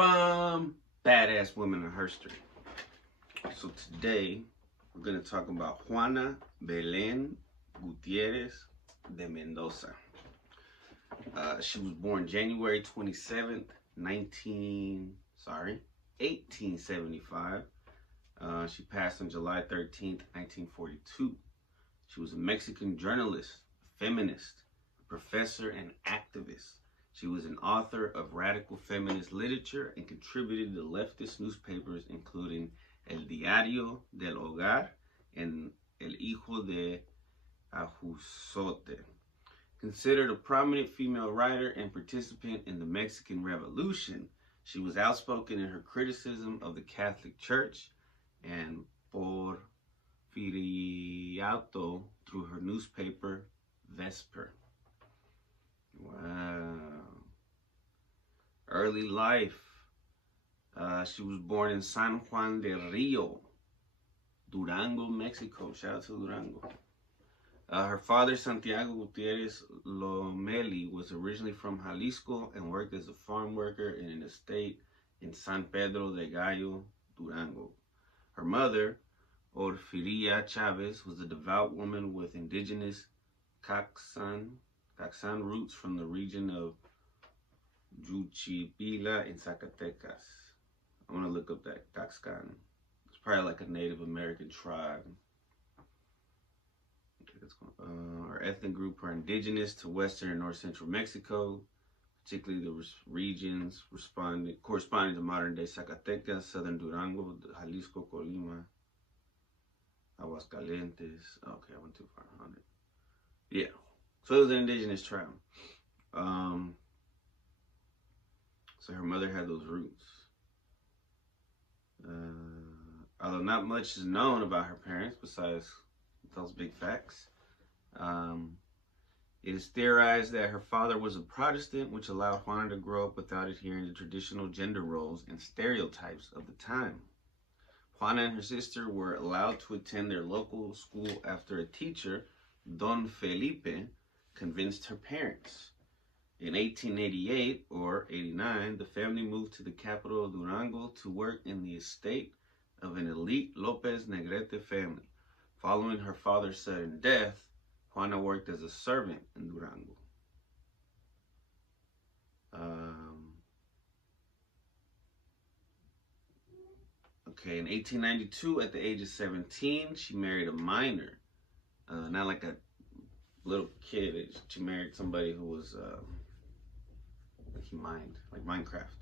Ba-da-bum! Badass women in history. So today, we're going to talk about Juana Belen Gutierrez de Mendoza. She was born January 27th, 1875. She passed on July 13th, 1942. She was a Mexican journalist, feminist, professor, and activist. She was an author of radical feminist literature and contributed to leftist newspapers including El Diario del Hogar and El Hijo de Ajuzote. Considered a prominent female writer and participant in the Mexican Revolution, she was outspoken in her criticism of the Catholic Church and Porfiriato through her newspaper Vesper. Wow. Early life. She was born in San Juan del Rio, Durango, Mexico. Shout out to Durango. Her father, Santiago Gutierrez Lomeli, was originally from Jalisco and worked as a farm worker in an estate in San Pedro de Gallo, Durango. Her mother, Porfiria Chavez, was a devout woman with indigenous Caxan roots from the region of Juchipila in Zacatecas. I want to look up that Caxcan. It's probably like a Native American tribe. Our ethnic group are indigenous to western and north central Mexico, particularly the regions corresponding to modern-day Zacatecas, southern Durango, Jalisco, Colima, Aguascalientes. Okay, I went too far on it. Yeah, so it was an indigenous tribe. So her mother had those roots. Although not much is known about her parents besides those big facts. It is theorized that her father was a Protestant, which allowed Juana to grow up without adhering to traditional gender roles and stereotypes of the time. Juana and her sister were allowed to attend their local school after a teacher, Don Felipe, convinced her parents. In 1888 or 89, the family moved to the capital of Durango to work in the estate of an elite Lopez Negrete family. Following her father's sudden death, Juana worked as a servant in Durango. In 1892, at the age of 17, she married a miner. Not like a little kid. She married somebody who was, like he mined, like Minecraft.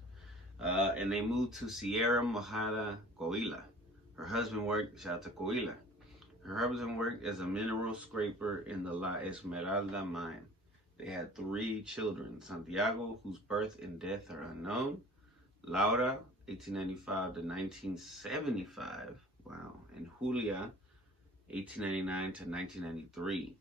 And they moved to Sierra Mojada, Coahuila. Her husband worked, shout out to Coahuila. Her husband worked as a mineral scraper in the La Esmeralda mine. They had 3 children, Santiago, whose birth and death are unknown, Laura, 1895 to 1975, wow, and Julia, 1899 to 1993.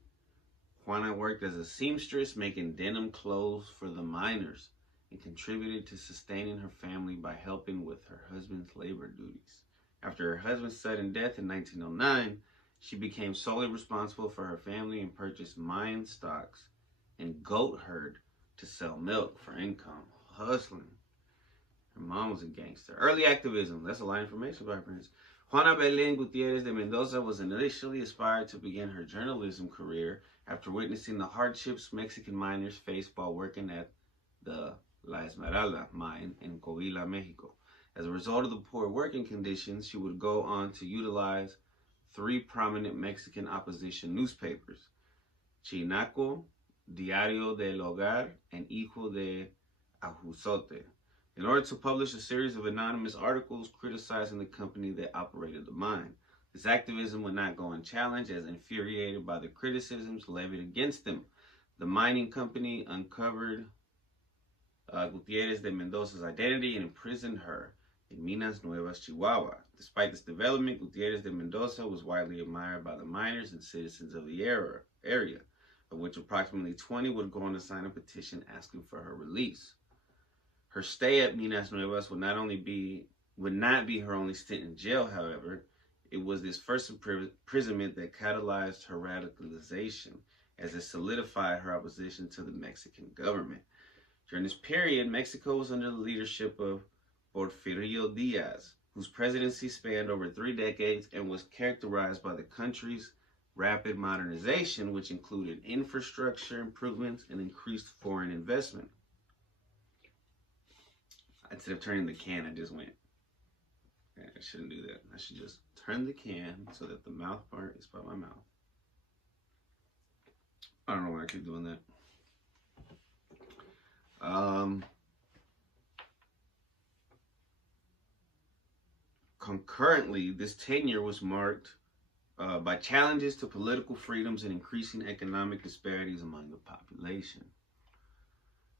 Juana worked as a seamstress, making denim clothes for the miners, and contributed to sustaining her family by helping with her husband's labor duties. After her husband's sudden death in 1909, she became solely responsible for her family and purchased mine stocks and goat herd to sell milk for income. Hustling. Her mom was a gangster. Early activism. That's a lot of information about her parents. Juana Belen Gutierrez de Mendoza was initially aspired to begin her journalism career after witnessing the hardships Mexican miners faced while working at the La Esmeralda mine in Coahuila, Mexico. As a result of the poor working conditions, she would go on to utilize 3 prominent Mexican opposition newspapers, Chinaco, Diario del Hogar, and Hijo de Ajuzote, in order to publish a series of anonymous articles criticizing the company that operated the mine. This activism would not go unchallenged, as infuriated by the criticisms levied against them. The mining company uncovered Gutierrez de Mendoza's identity and imprisoned her in Minas Nuevas, Chihuahua. Despite this development, Gutierrez de Mendoza was widely admired by the miners and citizens of the area, of which approximately 20 would go on to sign a petition asking for her release. Her stay at Minas Nuevas would not be her only stint in jail, however. It was this first imprisonment that catalyzed her radicalization, as it solidified her opposition to the Mexican government. During this period, Mexico was under the leadership of Porfirio Diaz, whose presidency spanned over 3 decades and was characterized by the country's rapid modernization, which included infrastructure improvements and increased foreign investment. Instead of turning the can, I just went. I shouldn't do that. I should just turn the can so that the mouth part is by my mouth. I don't know why I keep doing that. Concurrently, this tenure was marked by challenges to political freedoms and increasing economic disparities among the population.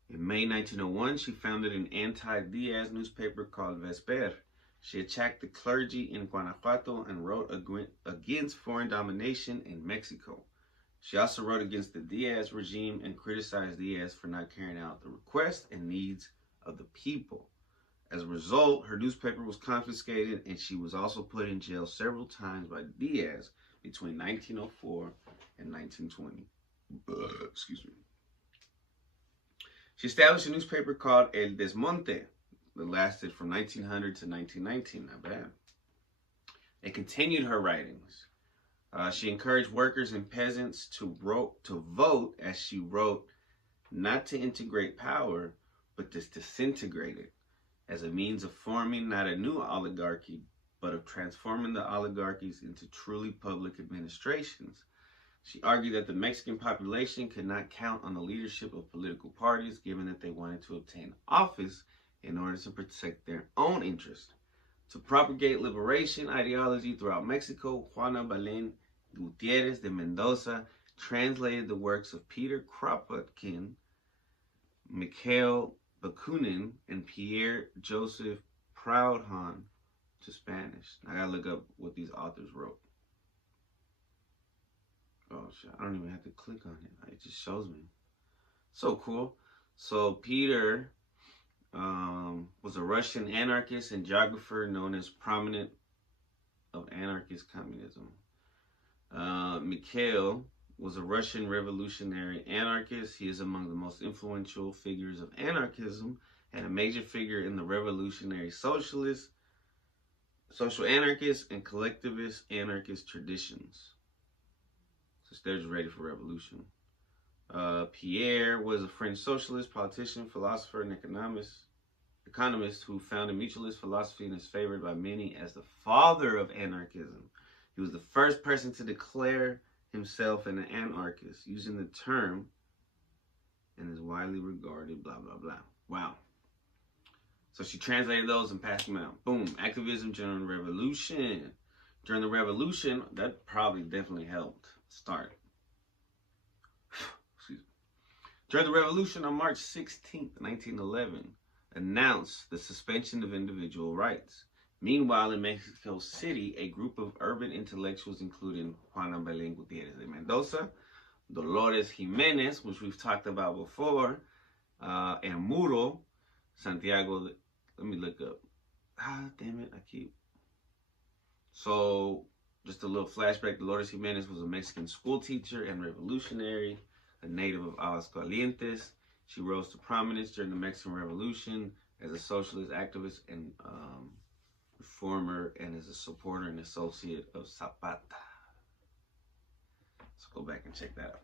In May 1901, she founded an anti-Diaz newspaper called Vesper. She attacked the clergy in Guanajuato and wrote against foreign domination in Mexico. She also wrote against the Diaz regime and criticized Diaz for not carrying out the requests and needs of the people. As a result, her newspaper was confiscated, and she was also put in jail several times by Diaz between 1904 and 1920. Excuse me. She established a newspaper called El Desmonte that lasted from 1900 to 1919. Not bad. It continued her writings. She encouraged workers and peasants to vote, as she wrote, not to integrate power, but to disintegrate it, as a means of forming not a new oligarchy, but of transforming the oligarchies into truly public administrations. She argued that the Mexican population could not count on the leadership of political parties, given that they wanted to obtain office in order to protect their own interests. To propagate liberation ideology throughout Mexico, Juana Belen Gutierrez de Mendoza translated the works of Peter Kropotkin, Mikhail Bakunin, and Pierre Joseph Proudhon to Spanish. I gotta look up what these authors wrote. Oh shit, I don't even have to click on it. It just shows me. So cool. So Peter was a Russian anarchist and geographer known as prominent of anarchist communism. Mikhail was a Russian revolutionary anarchist. He is among the most influential figures of anarchism and a major figure in the revolutionary socialist, social anarchist, and collectivist anarchist traditions. So they're just ready for revolution. Pierre was a French socialist, politician, philosopher, and economist who founded mutualist philosophy and is favored by many as the father of anarchism. He was the first person to declare himself an anarchist, using the term, and is widely regarded, blah, blah, blah. Wow. So she translated those and passed them out. Boom. Activism during the revolution. During the revolution, that probably definitely helped start. Excuse me. During the revolution on March 16th, 1911, announced the suspension of individual rights. Meanwhile, in Mexico City, a group of urban intellectuals, including Juana Belen Gutierrez de Mendoza, Dolores Jimenez, which we've talked about before, and Muro, Santiago, let me look up. Damn it, So, just a little flashback. Dolores Jimenez was a Mexican school teacher and revolutionary, a native of Aguascalientes. She rose to prominence during the Mexican Revolution as a socialist activist and reformer, and as a supporter and associate of Zapata. Let's go back and check that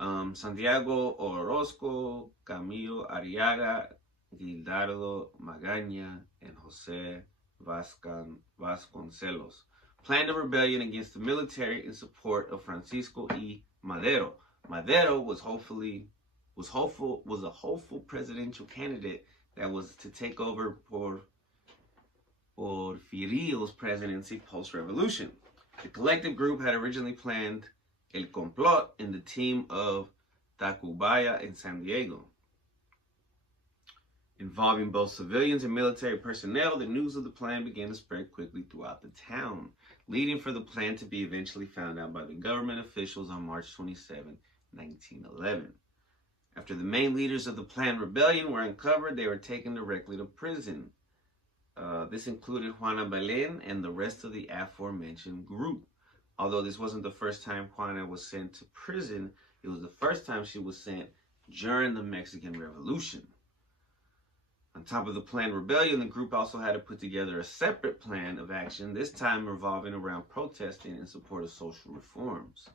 out. Santiago Orozco, Camilo Arriaga, Gildardo Magaña, and Jose Vasconcelos planned a rebellion against the military in support of Francisco E. Madero. Madero was a hopeful presidential candidate that was to take over Porfirio's presidency post-revolution. The collective group had originally planned El Complot in the team of Tacubaya in San Diego. Involving both civilians and military personnel, the news of the plan began to spread quickly throughout the town, leading for the plan to be eventually found out by the government officials on March 27, 1911. After the main leaders of the planned rebellion were uncovered, they were taken directly to prison. This included Juana Belen and the rest of the aforementioned group. Although this wasn't the first time Juana was sent to prison, it was the first time she was sent during the Mexican Revolution. On top of the planned rebellion, the group also had to put together a separate plan of action, this time revolving around protesting in support of social reforms.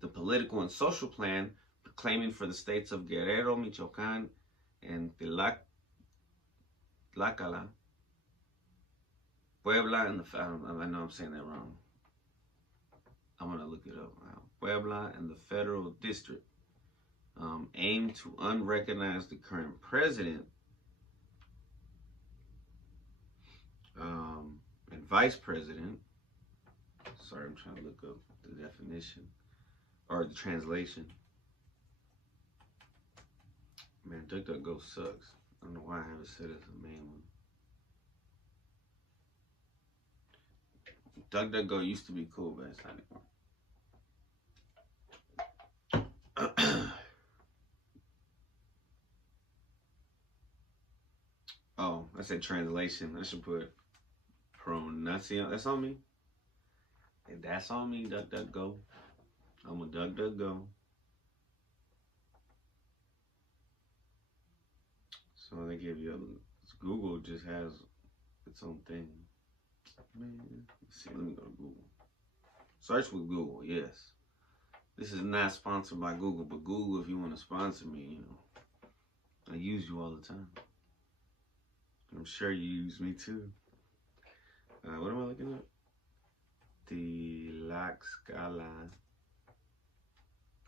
The political and social plan, claiming for the states of Guerrero, Michoacán, and Tlaxcala, Puebla, and I know I'm saying that wrong. I'm going to look it up now. Puebla and the federal district aim to unrecognize the current president and vice president. Sorry, I'm trying to look up the definition or the translation. Man, DuckDuckGo sucks. I don't know why I have it set as the main one. DuckDuckGo used to be cool, but it's not anymore. Oh, I said translation. I should put pronunciation. That's on me. Hey, that's on me, DuckDuckGo. I'm a DuckDuckGo. So they give you Google just has its own thing. Man, let's see. Let me go to Google. Search with Google. Yes. This is not sponsored by Google, but Google, if you want to sponsor me, you know, I use you all the time. I'm sure you use me too. What am I looking at? Tlaxcala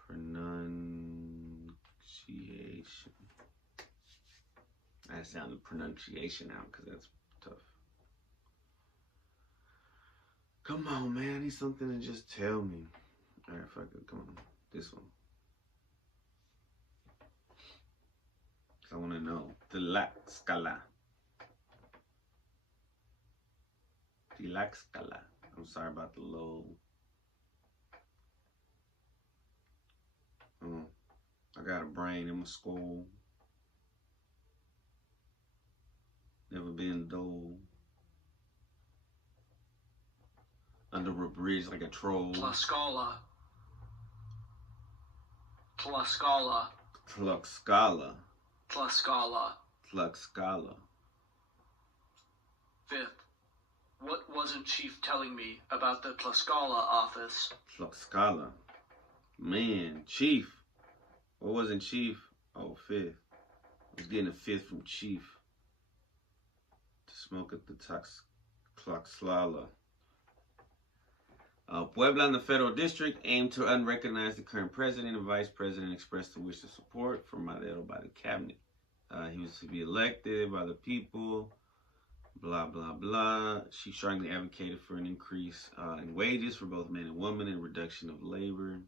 pronunciation. I sound the pronunciation out because that's tough. Come on, man. I need something to just tell me. All right, fuck it. Come on. This one. I want to know. Tlaxcala. Tlaxcala. I'm sorry about the low. I got a brain in my skull. Never been dull. Under a bridge like a troll. Tlaxcala. Tlaxcala. Tlaxcala. Tlaxcala. Tlaxcala. Fifth. What wasn't Chief telling me about the Tlaxcala office? Tlaxcala. Man, Chief. What wasn't Chief? Oh, fifth. I was getting a fifth from Chief. To smoke at the Tlaxcala. Puebla and the federal district aimed to unrecognize the current president and vice president, expressed the wish of support for Madero by the cabinet. He was to be elected by the people, blah, blah, blah. She strongly advocated for an increase in wages for both men and women and reduction of labor.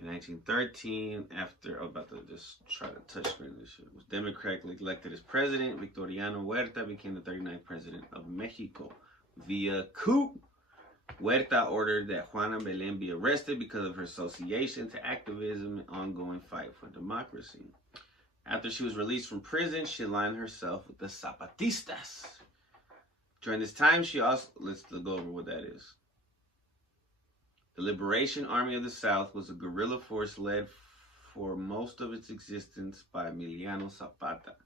In 1913, after, about to just try to touch screen this shit, was democratically elected as president. Victoriano Huerta became the 39th president of Mexico via coup. Huerta ordered that Juana Belen be arrested because of her association to activism and ongoing fight for democracy. After she was released from prison, she aligned herself with the Zapatistas. During this time, she also, let's go over what that is. The Liberation Army of the South was a guerrilla force led for most of its existence by Emiliano Zapata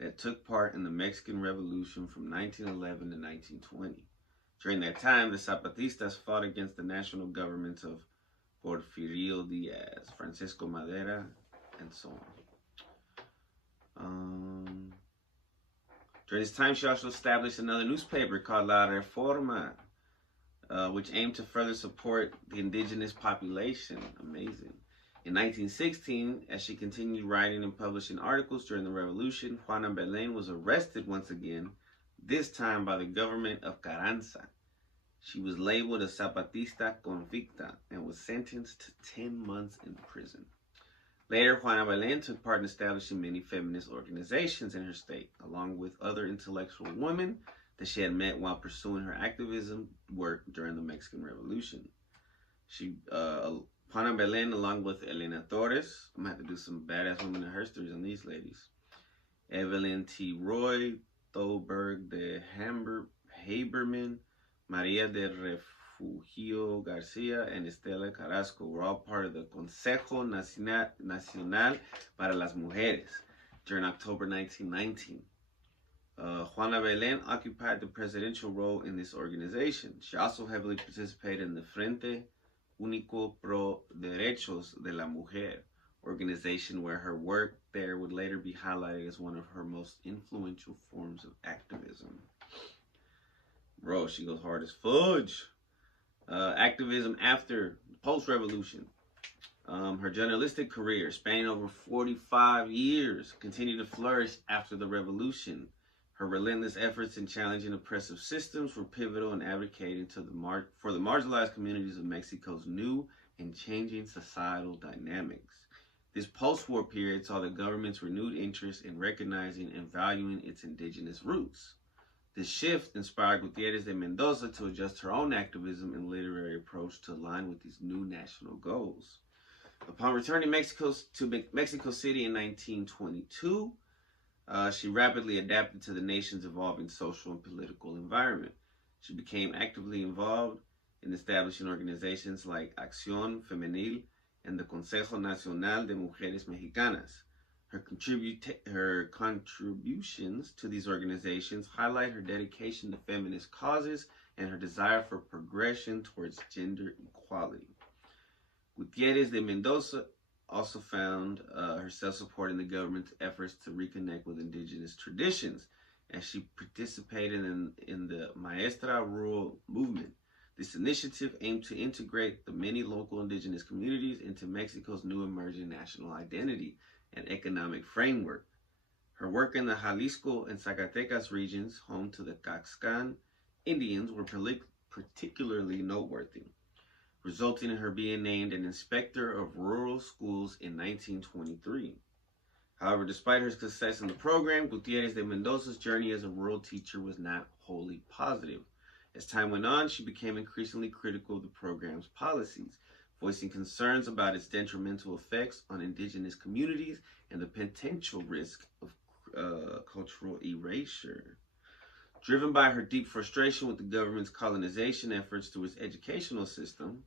that took part in the Mexican Revolution from 1911 to 1920. During that time, the Zapatistas fought against the national governments of Porfirio Diaz, Francisco Madera, and so on. During this time, she also established another newspaper called La Reforma, which aimed to further support the indigenous population. Amazing. In 1916, as she continued writing and publishing articles during the revolution, Juana Belen was arrested once again, this time by the government of Carranza. She was labeled a Zapatista convicta and was sentenced to 10 months in prison. Later, Juana Belen took part in establishing many feminist organizations in her state, along with other intellectual women that she had met while pursuing her activism work during the Mexican Revolution. Juana Belen, along with Elena Torres, I'm going to have to do some badass women in histories on these ladies. Evelyn T. Roy, Tholberg de Haberman, Maria de Refugio Garcia and Estela Carrasco were all part of the Consejo Nacional para las Mujeres during October 1919. Juana Belen occupied the presidential role in this organization. She also heavily participated in the Frente Único Pro Derechos de la Mujer organization, where her work there would later be highlighted as one of her most influential forms of activism. Bro, she goes hard as fudge. Activism after post-revolution. Her journalistic career, spanning over 45 years, continued to flourish after the revolution. Her relentless efforts in challenging oppressive systems were pivotal in advocating for the marginalized communities of Mexico's new and changing societal dynamics. This post-war period saw the government's renewed interest in recognizing and valuing its indigenous roots. This shift inspired Gutierrez de Mendoza to adjust her own activism and literary approach to align with these new national goals. Upon returning to Mexico City in 1922, she rapidly adapted to the nation's evolving social and political environment. She became actively involved in establishing organizations like Acción Femenil and the Consejo Nacional de Mujeres Mexicanas. Her contributions to these organizations highlight her dedication to feminist causes and her desire for progression towards gender equality. Gutierrez de Mendoza also found herself supporting the government's efforts to reconnect with indigenous traditions, as she participated in the Maestra Rural movement. This initiative aimed to integrate the many local indigenous communities into Mexico's new emerging national identity and economic framework. Her work in the Jalisco and Zacatecas regions, home to the Caxcan Indians, were particularly noteworthy, resulting in her being named an inspector of rural schools in 1923. However, despite her success in the program, Gutierrez de Mendoza's journey as a rural teacher was not wholly positive. As time went on, she became increasingly critical of the program's policies, voicing concerns about its detrimental effects on indigenous communities and the potential risk of cultural erasure. Driven by her deep frustration with the government's colonization efforts through its educational system,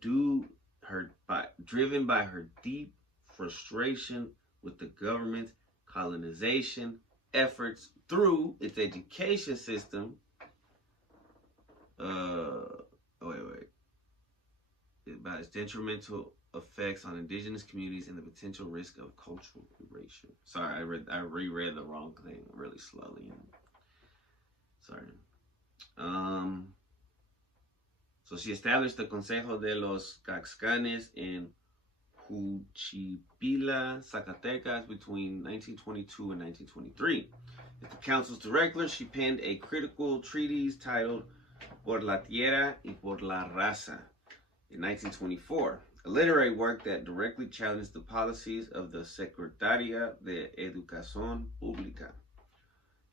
driven by her deep frustration with the government's colonization efforts through its education system, about its detrimental effects on indigenous communities and the potential risk of cultural erasure. Sorry, I reread the wrong thing really slowly. Sorry. So she established the Consejo de los Caxcanes in Juchipila, Zacatecas between 1922 and 1923. As the council's director, she penned a critical treatise titled Por la Tierra y por la Raza in 1924, a literary work that directly challenged the policies of the Secretaría de Educación Pública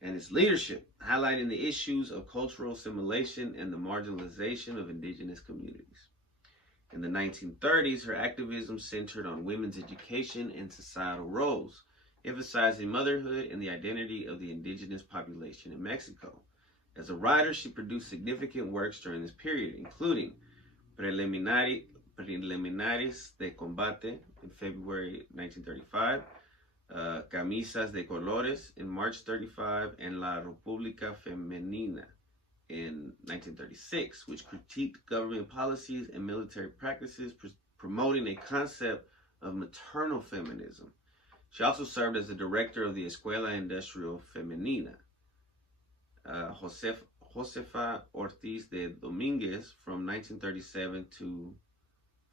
and its leadership, highlighting the issues of cultural assimilation and the marginalization of indigenous communities. In the 1930s, her activism centered on women's education and societal roles, emphasizing motherhood and the identity of the indigenous population in Mexico. As a writer, she produced significant works during this period, including Preliminares de Combate in February 1935, Camisas de Colores in March 35, and La República Femenina in 1936, which critiqued government policies and military practices, promoting a concept of maternal feminism. She also served as the director of the Escuela Industrial Femenina. Josefa Ortiz de Dominguez from 1937 to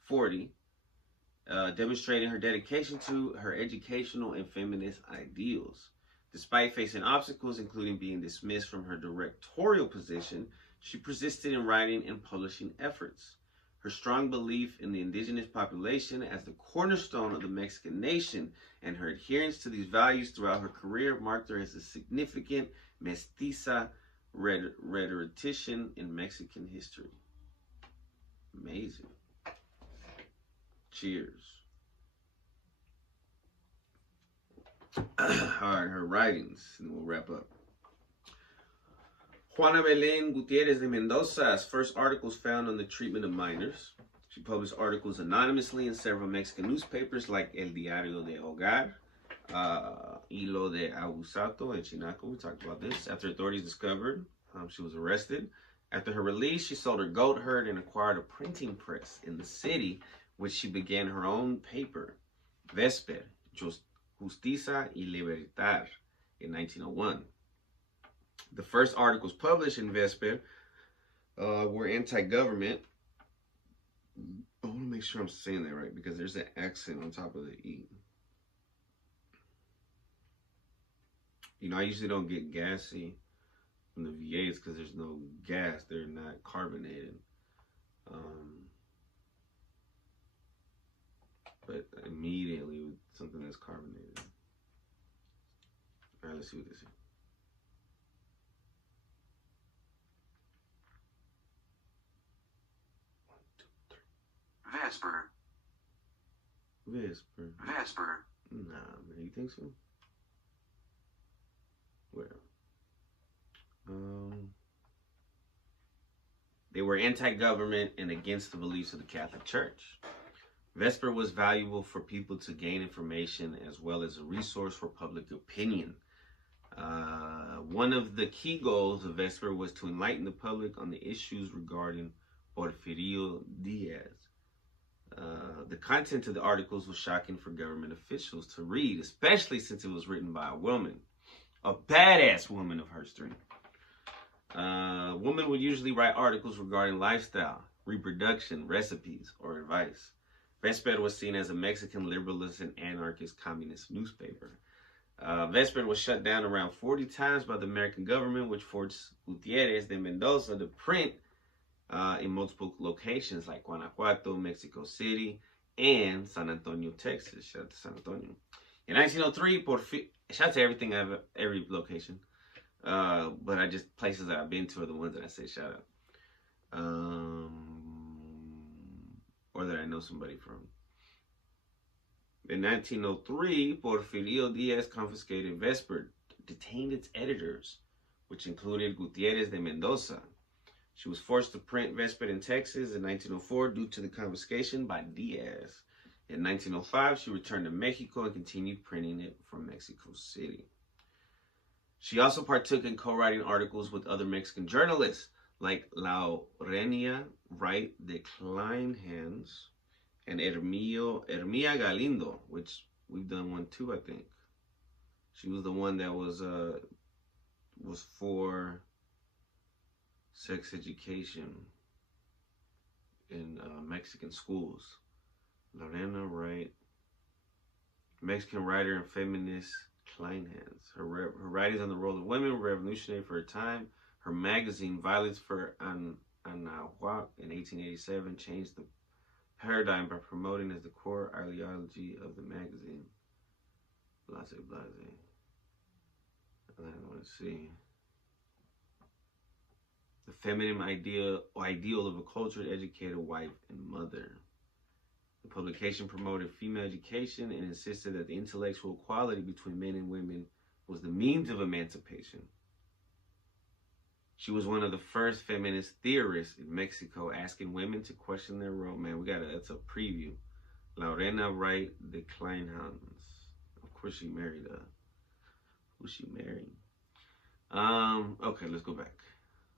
40, demonstrating her dedication to her educational and feminist ideals. Despite facing obstacles, including being dismissed from her directorial position, she persisted in writing and publishing efforts. Her strong belief in the indigenous population as the cornerstone of the Mexican nation and her adherence to these values throughout her career marked her as a significant mestiza rhetorician in Mexican history. Amazing. Cheers. All right, her writings, and we'll wrap up. Juana Belen Gutierrez de Mendoza's first articles found on the treatment of minors. She published articles anonymously in several Mexican newspapers like El Diario de Hogar, Hilo de Abusato, and Chinaco. We talked about this. After authorities discovered, she was arrested. After her release, she sold her goat herd and acquired a printing press in the city, which she began her own paper, Vesper, Justicia y Libertad, in 1901. The first articles published in Vesper were anti-government. I want to make sure I'm saying that right because there's an accent on top of the E. You know, I usually don't get gassy from the V8s because there's no gas. They're not carbonated. But immediately with something that's carbonated. All right, let's see what this is. Vesper. Vesper. Vesper. Nah, man, you think so? Well, they were anti-government and against the beliefs of the Catholic Church. Vesper was valuable for people to gain information as well as a resource for public opinion. One of the key goals of Vesper was to enlighten the public on the issues regarding Porfirio Diaz. The content of the articles was shocking for government officials to read, especially since it was written by a woman, a badass woman of her strength. Women would usually write articles regarding lifestyle, reproduction, recipes, or advice. Vesper was seen as a Mexican liberalist and anarchist communist newspaper. Vesper was shut down around 40 times by the American government, which forced Gutierrez de Mendoza to print in multiple locations like Guanajuato, Mexico City, and San Antonio, Texas. Shout out to San Antonio. In 1903, shout out to every location. But I just, places that I've been to are the ones that I say shout out. Or that I know somebody from. In 1903, Porfirio Diaz confiscated Vesper, detained its editors, which included Gutierrez de Mendoza. She was forced to print Vesper in Texas in 1904 due to the confiscation by Diaz. In 1905, she returned to Mexico and continued printing it from Mexico City. She also partook in co-writing articles with other Mexican journalists like Laurenia Wright de Kleinhans and Hermia Galindo, which we've done one too, I think. She was the one that was for sex education in Mexican schools. Lorena Wright, Mexican writer and feminist Kleinhans. Her writings on the role of women were revolutionary for her time. Her magazine, Violence for Anahuac, in 1887, changed the paradigm by promoting as the core ideology of the magazine. Blase, blase. I want to see. The feminine ideal of a cultured, educated wife and mother. The publication promoted female education and insisted that the intellectual equality between men and women was the means of emancipation. She was one of the first feminist theorists in Mexico, asking women to question their role. Man, that's a preview. Lorena Wright de Kleinhans. Of course she married who's she married? Okay, let's go back.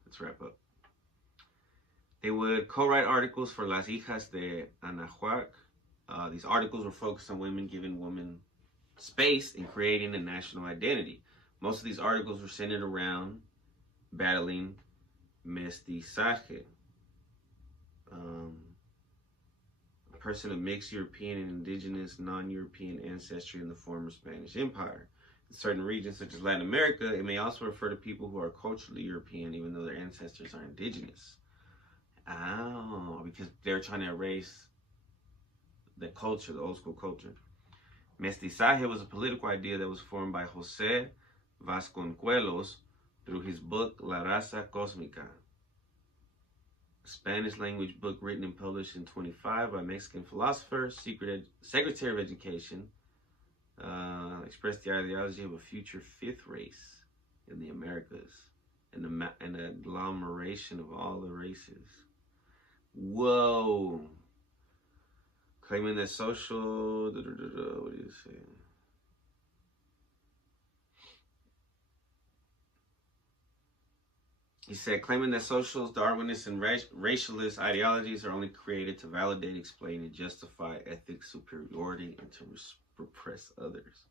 Let's wrap up. They would co-write articles for Las Hijas de Anahuac. These articles were focused on women, giving women space in creating a national identity. Most of these articles were centered around battling mestizaje, a person of mixed European and indigenous non-European ancestry in the former Spanish Empire. In certain regions, such as Latin America, it may also refer to people who are culturally European, even though their ancestors are indigenous. Oh, because they're trying to erase the culture, the old school culture. Mestizaje was a political idea that was formed by José Vasconcelos through his book La Raza Cósmica, a Spanish language book written and published in 1925 by Mexican philosopher, Secretary of Education, expressed the ideology of a future fifth race in the Americas. an agglomeration of all the races. Whoa. Claiming that social... what do you say? He said, claiming that socialist, Darwinist, and racialist ideologies are only created to validate, explain, and justify ethnic superiority and to repress others.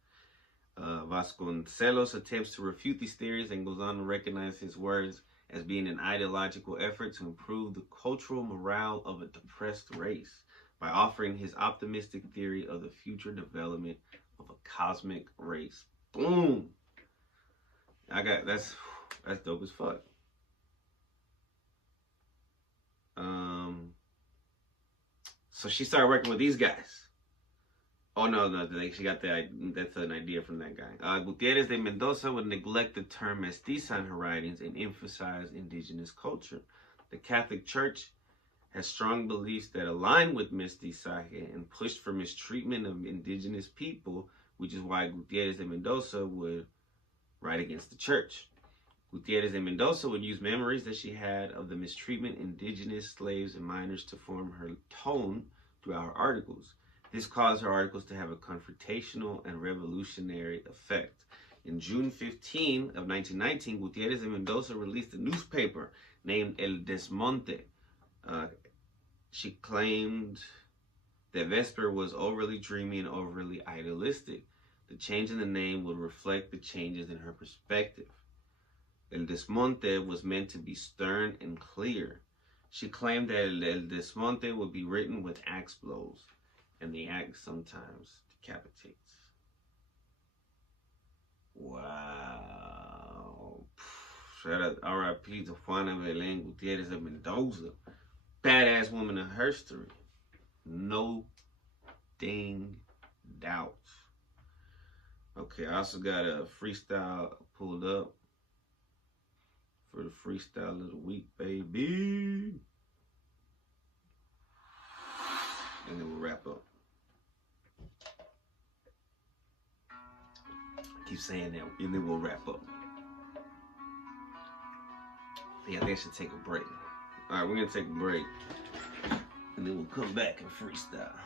Vasconcelos attempts to refute these theories and goes on to recognize his words as being an ideological effort to improve the cultural morale of a depressed race by offering his optimistic theory of the future development of a cosmic race. Boom! That's dope as fuck. So she started working with these guys. Oh, no, she got that's an idea from that guy. Gutierrez de Mendoza would neglect the term mestiza in her writings and emphasize indigenous culture. The Catholic Church has strong beliefs that align with mestizaje and pushed for mistreatment of indigenous people, which is why Gutierrez de Mendoza would write against the church. Gutierrez de Mendoza would use memories that she had of the mistreatment indigenous slaves and minors to form her tone throughout her articles. This caused her articles to have a confrontational and revolutionary effect. In June 15 of 1919, Gutierrez de Mendoza released a newspaper named El Desmonte. She claimed that Vesper was overly dreamy and overly idealistic. The change in the name would reflect the changes in her perspective. El Desmonte was meant to be stern and clear. She claimed that El Desmonte would be written with axe blows, and the axe sometimes decapitates. Wow. Shout out R.I.P. to Juana Belen Gutierrez of Mendoza. Badass woman of history. No dang doubt. Okay, I also got a freestyle pulled up for the freestyle of the week, baby. And then we'll wrap up. Keep saying that, and then we'll wrap up. Yeah, I think I should take a break. All right, we're gonna take a break, and then we'll come back and freestyle.